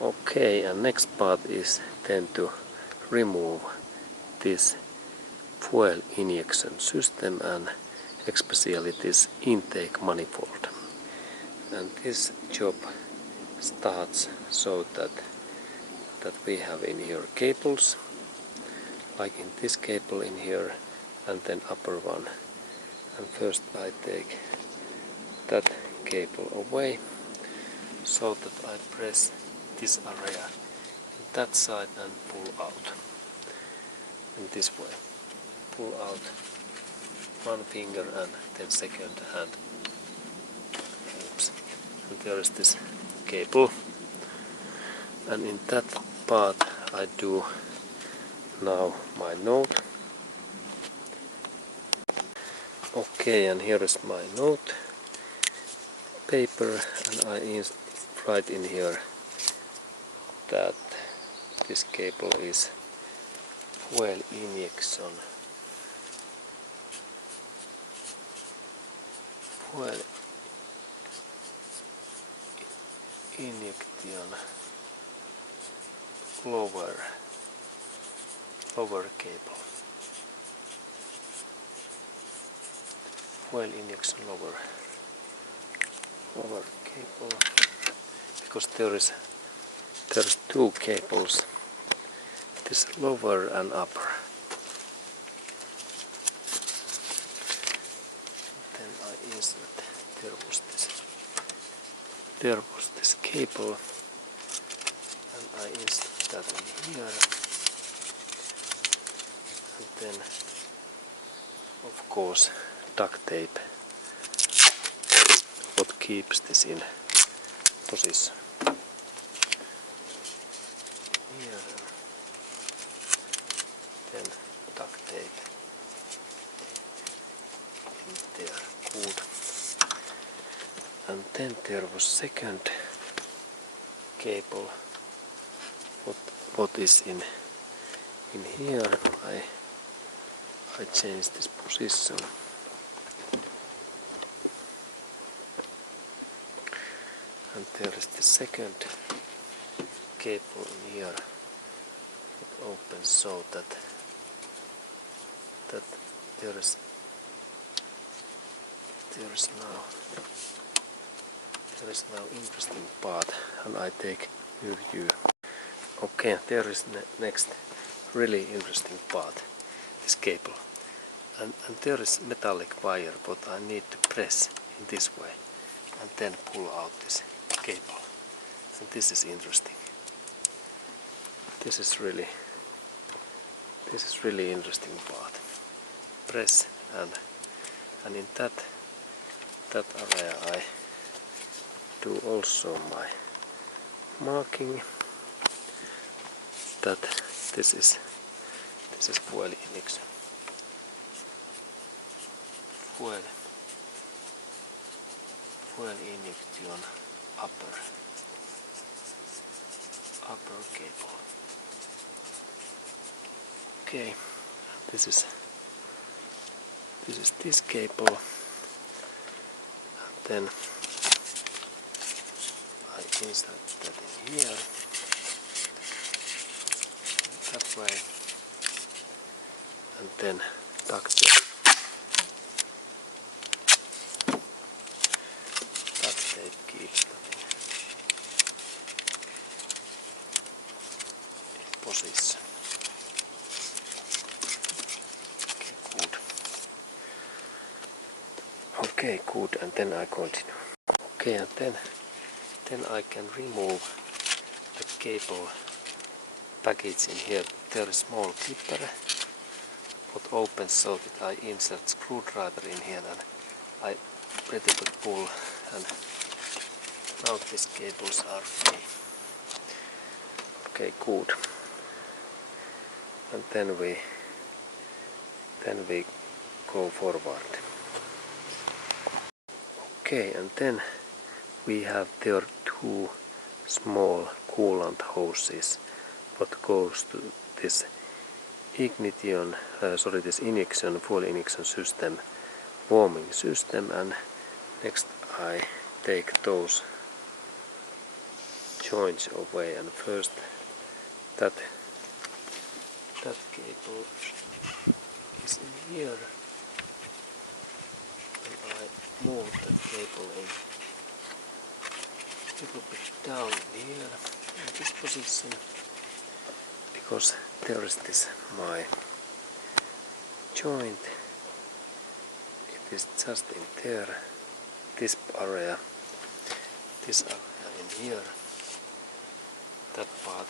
Okay, and next part is then to remove this fuel injection system and especially this intake manifold. And this job starts so that we have in here cables, like in this cable in here, and then upper one. And first I take that cable away so that I press this area in that side and pull out in this way. Pull out one finger and then second hand. Oops. And there is this cable, and in that part I do now my note. Okay, and here is my note paper, and I write in here that this cable is fuel injection. Fuel injection lower cable. Fuel injection lower cable, because there's two cables, this lower and upper. Then I insert, there was this cable, and I insert that in here, and then of course duct tape what keeps this in position. Here, then duct tape in there, good. And then there was second cable what is in here. I change this position. And there is the second cable in here. It opens so that there is now interesting part, and I take new view. Okay, there is next really interesting part, this cable, and there is metallic wire what I need to press in this way and then pull out this cable. And this is interesting. This is really interesting part. Press and in that area I do also my marking that this is fuel injection. Fuel injection upper cable. Okay, this is this cable, and then I insert that in here that way, and then duct tape keeps that in position. Okay, good, and then I continue. Okay, and then I can remove the cable package in here. There is small clipper what opens so that I insert screwdriver in here, and I pretty good pull, and now these cables are free. Okay, good. And then we go forward. Okay, and then we have there two small coolant hoses what goes to this ignition, this fuel injection system, warming system, and next I take those joints away, and first that cable is in here, and I move that cable in a little bit down here in this position, because there is this my joint. It is just in there, this area in here, that part,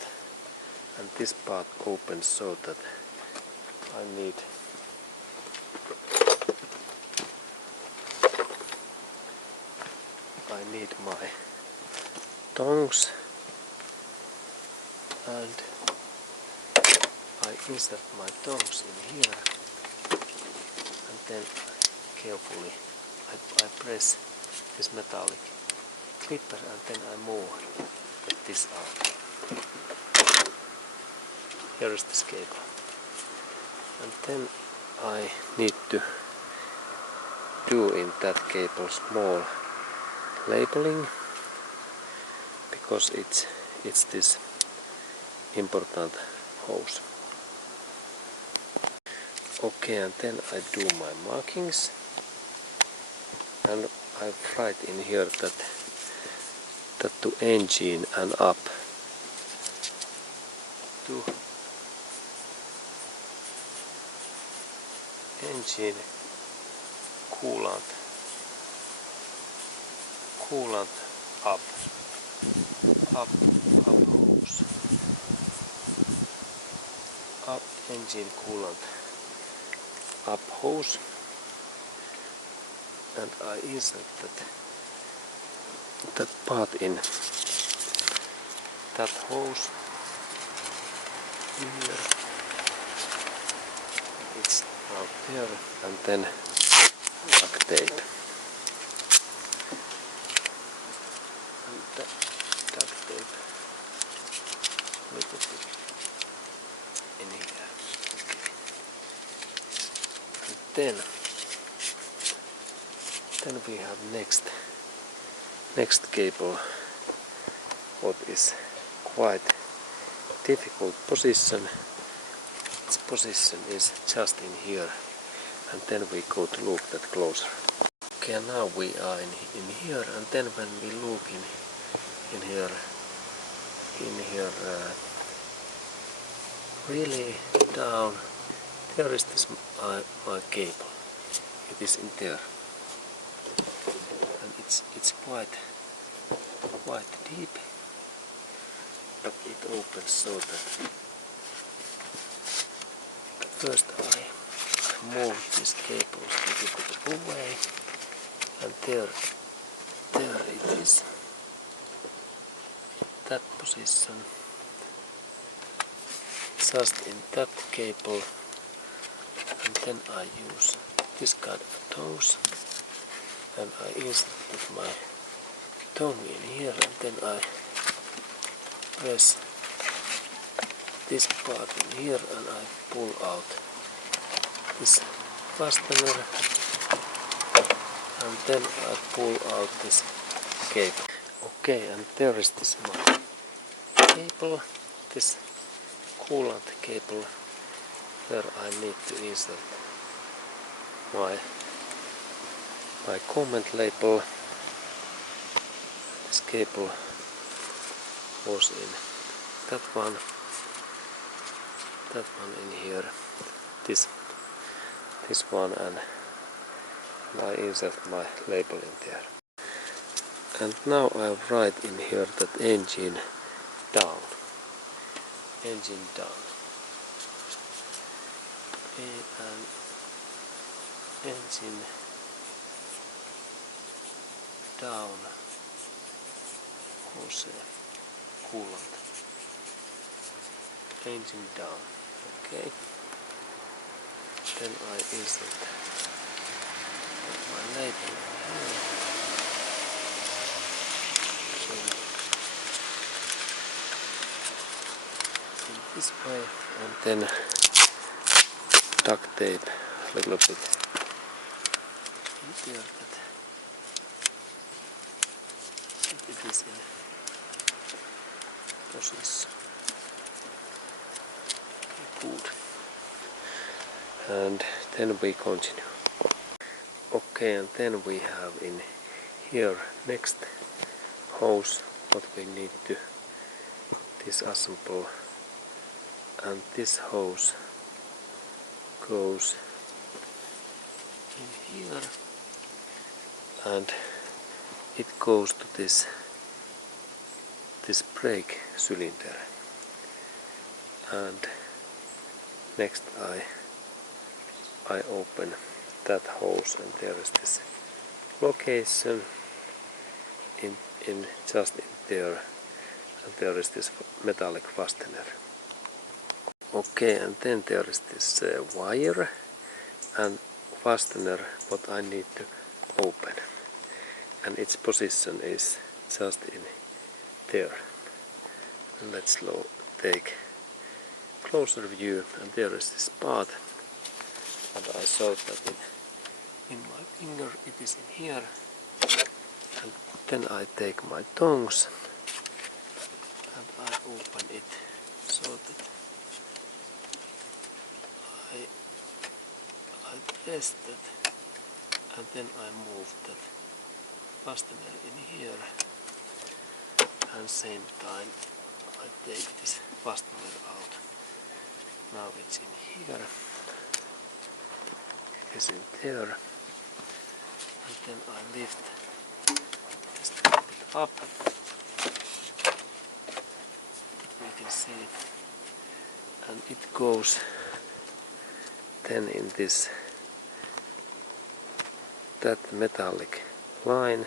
and this part opens so that I need my tongs, and I insert my tongs in here, and then carefully I press this metallic clipper, and then I move this out. Here is this cable, and then I need to do in that cable small labeling, because it's this important hose. Okay, and then I do my markings, and I write in here that to engine and up, to engine coolant up hose, up engine coolant up hose, and I insert that part in that hose here. It's out there, and then duct tape. And duct tape a little bit in here. And then we have next cable, what is quite difficult position. Its position is just in here, and then we go to look that closer. Okay, now we are in here, and then when we look in here really down, there is this my cable. It is in there, and it's quite deep, but it opens so that first I move this cable a little bit away, and there it is, that position, just in that cable, and then I use this kind of tongs, and I insert my tongue in here, and then I press this part in here, and I pull out this fastener, and then I pull out this cable. Okay, and there is this my cable, this coolant cable, where I need to insert my comment label. This cable was in that one in here, this one, and I insert my label in there. And now I write in here that engine down. Engine down. And engine down. Hose coolant. Engine down. Okay. Then I insert my label here. So in this way, and then duct tape a little bit in there, that it is position. Good. And then we continue. Okay, and then we have in here next hose what we need to disassemble, and this hose goes in here and it goes to this brake cylinder, and next I open that hose, and there is this location in just in there, and there is this metallic fastener. Okay, and then there is this wire and fastener what I need to open, and its position is just in there. And let's take closer view, and there is this part, and I saw that in my finger it is in here, and then I take my tongs and I open it so that I test it, and then I move that fastener in here, and same time I take this fastener out. Now it's in here, it is in there, and then I lift this up. We can see it, and it goes then in that metallic line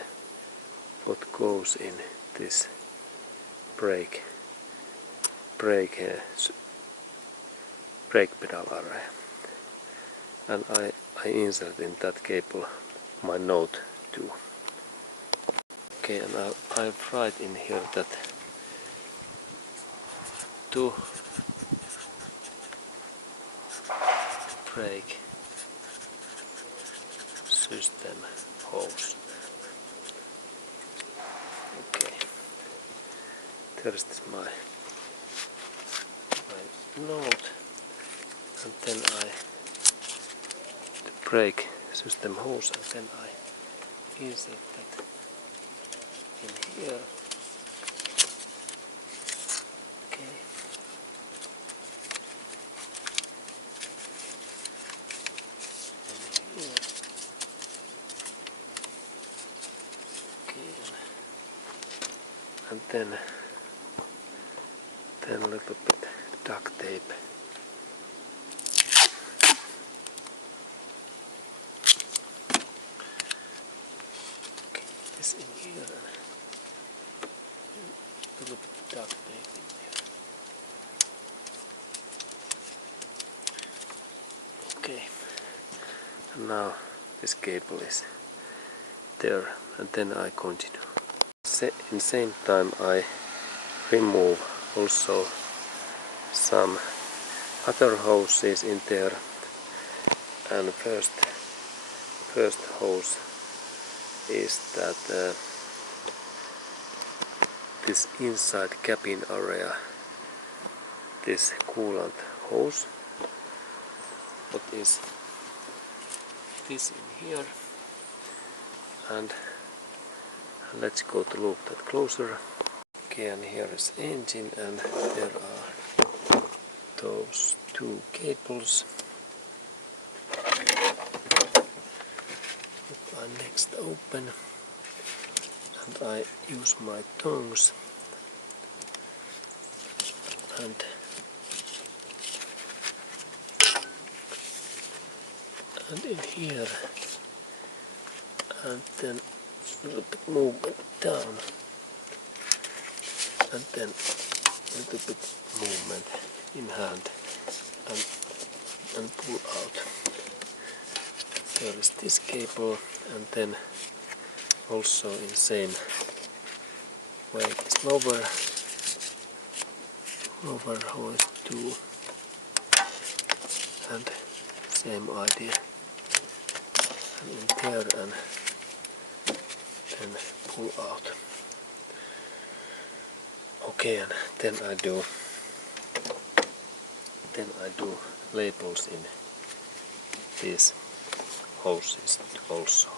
what goes in this brake pedal array, and I insert in that cable my note too. Okay, and I write in here that two brake system hose. Okay, there is this my note, and then the brake system hose, and then I insert that in here. Okay. And here. Okay. And then a little bit duct tape. Okay, this in here, and a little bit duct tape in here. Okay, and now this cable is there, and then I continue. In same time I remove also some other hoses in there, and first hose is that this inside cabin area, this coolant hose, what is this in here, and let's go to look that closer. Okay, and here is engine, and there are those two cables. I next open, and I use my tongs and in here, and then a little bit movement down, and then a little bit movement in hand, and pull out. There is this cable, and then also in same way this lower hose too, and same idea, and in there, and then pull out. Okay, and then I do labels in these hoses also.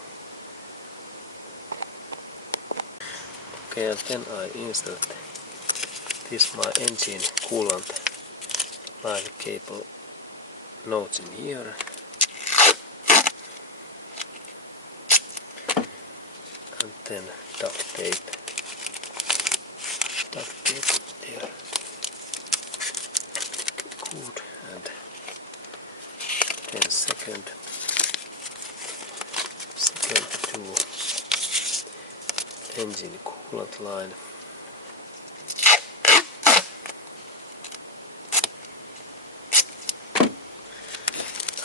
Okay, and then I insert this my engine coolant line cable nodes in here. And then duct tape there. Good. And then second two engine coolant line.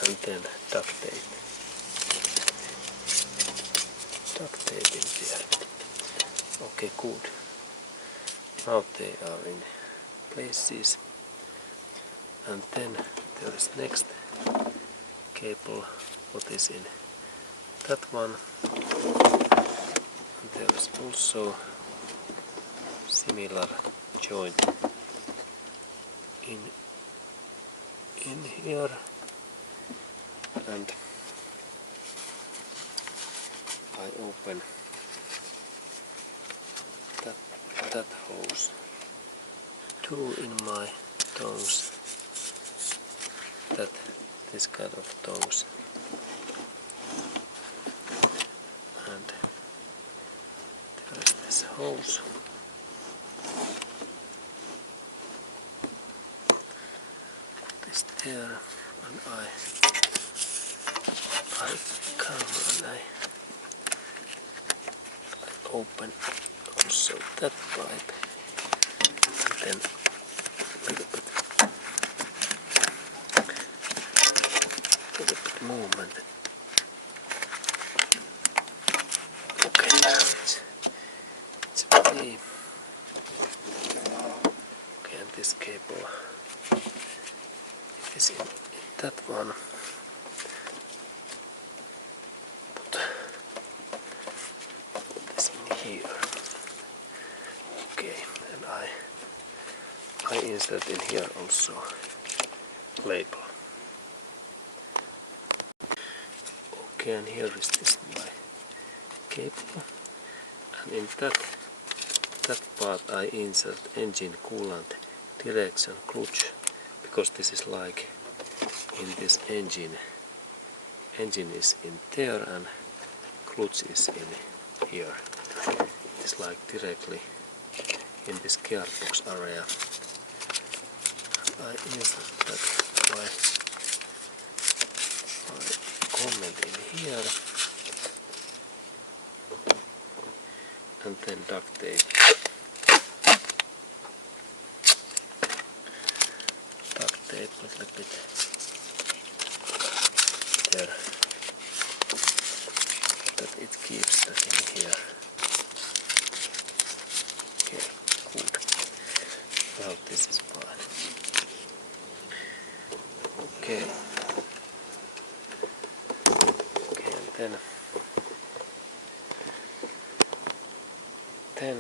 And then duct tape in there. Okay, good. Now they are in places. And then there is next cable, what is in that one. And there is also similar joint in here. And I open that hose, two in my tongs, this kind of tongs, and there is this hose. This there, and I come and I open also that pipe, and then a little bit movement. Okay, it's free. Okay, and this cable, it is in that one. Put this in here. Okay, and I insert in here also label. Okay, and here is this my cable, and in that part I insert engine coolant direction clutch, because this is like in this engine is in there and clutch is in here. It's like directly in this gearbox area. I insert that by comment in here, and then duct tape a little bit there, that it keeps that in here. Okay, good. Well, this is fine. Okay. Okay, and then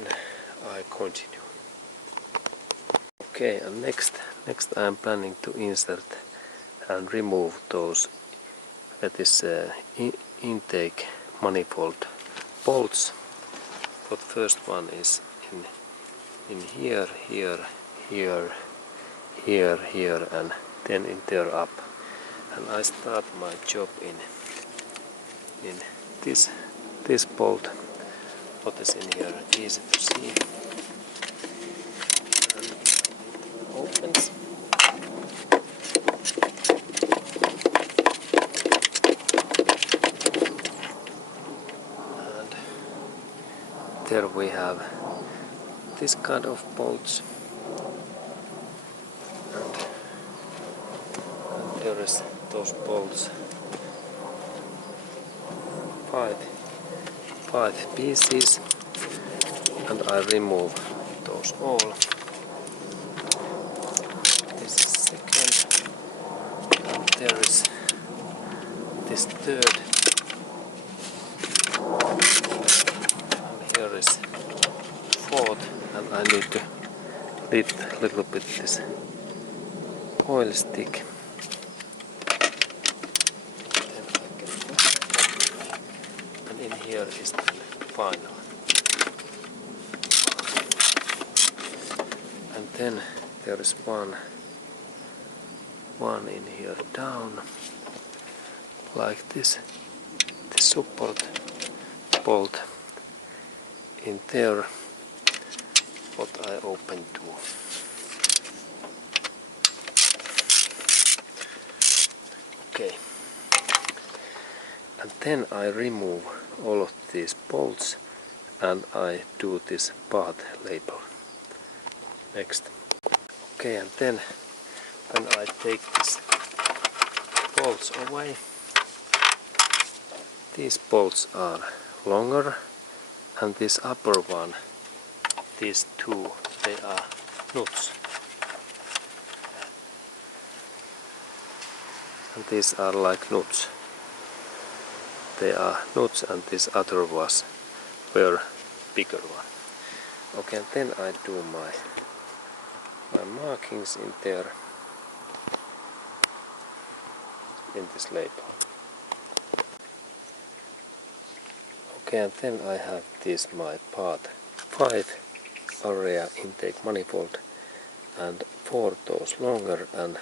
I continue. Okay, and next I am planning to insert and remove those intake manifold bolts. But first one is in here, and then in there up. And I start my job in this bolt. What is in here? Easy to see. And opens. And there we have this kind of bolts. And there is those bolts. Five pieces, and I remove those all. This is second, and there is this third, and here is fourth, and I need to lift a little bit this oil stick. Then I can push it up. And in here is the final. And then there is one in here down, like this. The support bolt in there, what I open to. Okay. And then I remove all of these bolts and I do this part label next. Okay, and then when I take these bolts away, these bolts are longer, and this upper one, these two, they are nuts. And these are like nuts. They are nuts, and this other were bigger one. Okay, and then I do my markings in there, in this label. Okay, and then I have this my part 5 area intake manifold, and 4 those longer and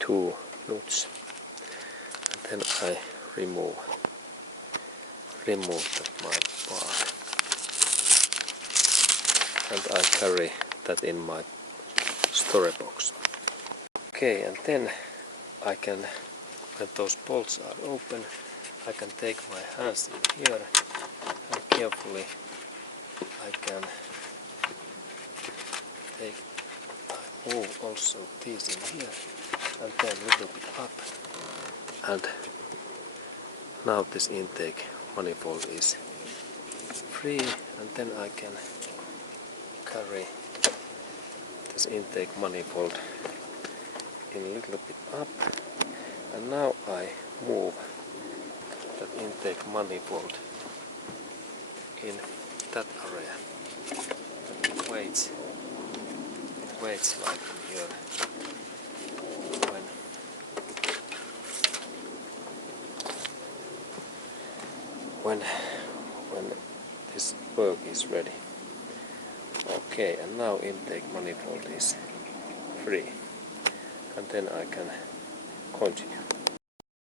2 nuts. And then I remove my part, and I carry that in my storage box. Okay, and then I can, when those bolts are open, I can take my hands in here and carefully I can move also these in here and then a little bit up, and now this intake manifold is free, and then I can carry this intake manifold in a little bit up, and now I move that intake manifold in that area. It waits like here. When this work is ready. Okay, and now intake manifold is free, and then I can continue.